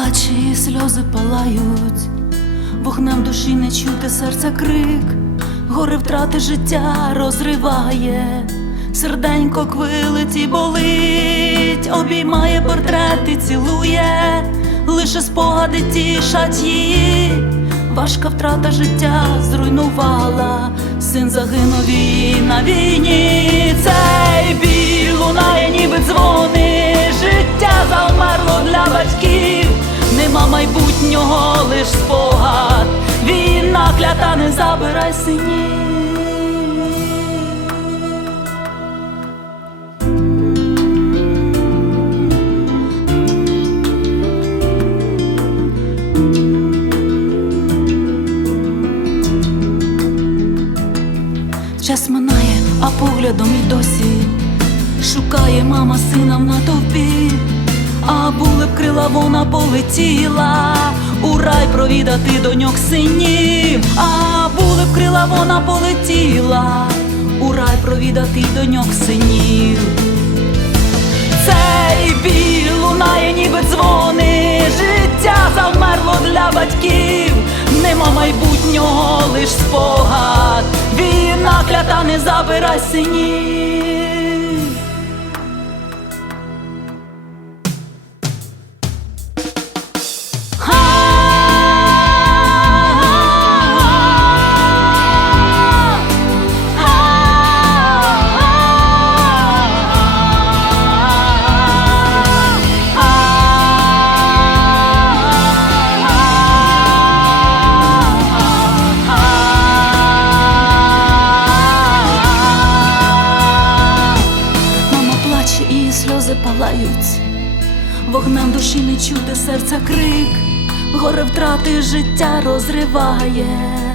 плаче сльози палають, вогнем душі не чути серця крик, горе втрати життя розриває, серденько квилить і болить, обіймає портрети, цілує, лише спогади тішать її. Важка втрата життя зруйнувала, син загинув і на війні. Забирай. Час минає, а поглядом і досі шукає мама сина в натовпі, а були б крила, вона полетіла, у рай провідати доньок синів, були вона полетіла, у рай провідати доньок синів. Цей біль лунає, ніби дзвони, життя завмерло для батьків, нема майбутнього, лиш спогад, війна клята, не забирай синів. Сльози палають, вогнем душі не чути серця крик, горе втрати життя розриває.